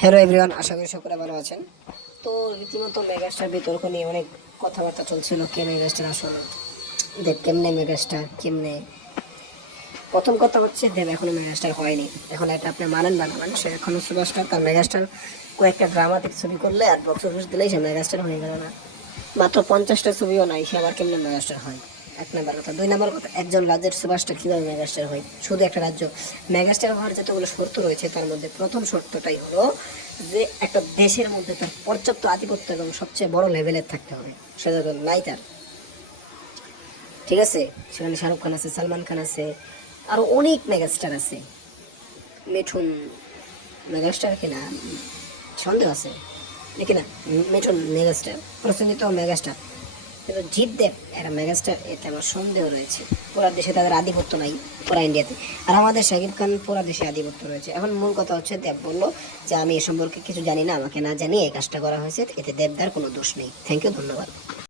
Hello everyone আশা করি সকলে ভালো আছেন। তো রীতিমতো মেগাস্টার বিতর্ক নিয়ে অনেক কথাবার্তা চলছিল, কে মেগাস্টার আসলে দেব কেমনে মেগাস্টার, কেমনে? প্রথম কথা হচ্ছে দেব এখনও মেগাস্টার হয়নি। এখন এটা আপনি মানেন না মানেন, সে এখনও সুপারস্টার তার মেগাস্টার কয়েকটা ড্রামাটিক ছবি করলে আর বক্স অফিস দিলেই সে মেগাস্টার হয়ে গেল না। মাত্র পঞ্চাশটা ছবিও নাই, সে আবার কেমনে মেগাস্টার হয়? এক নম্বর কথা। দুই নম্বর কথা, একজন রাজ্যের সুপারস্টার কীভাবে মেগাস্টার হয়? শুধু একটা রাজ্য। মেগাস্টার হওয়ার যতগুলো শর্ত রয়েছে, তার মধ্যে প্রথম শর্তটাই হলো যে, একটা দেশের মধ্যে তার পর্যাপ্ত আধিপত্য এবং সবচেয়ে বড় লেভেলের থাকতে হবে। সেটা তো নাই তার। ঠিক আছে? সেখানে শাহরুখ খান আছে, সালমান খান আছে আরও অনেক মেগাস্টার আছে। মিঠুন মেগাস্টার কিনা সন্দেহ আছে। নাকি না? মিঠুন মেগাস্টার প্রসেনজিৎ মেগাস্টার কিন্তু জিতদেব এরা মেগাস্টার, এতে আমার সন্দেহ রয়েছে। পুরা দেশে তাদের আধিপত্য নাই, পুরা ইন্ডিয়াতে। আর আমাদের শাকিব খান পুরা দেশে আধিপত্য রয়েছে। এখন মূল কথা হচ্ছে, দেব বলল যে, আমি এ সম্পর্কে কিছু জানি না, আমাকে না জানিয়ে এই কাজটা করা হয়েছে, এতে দেবদার কোনো দোষ নেই। থ্যাংক ইউ ধন্যবাদ।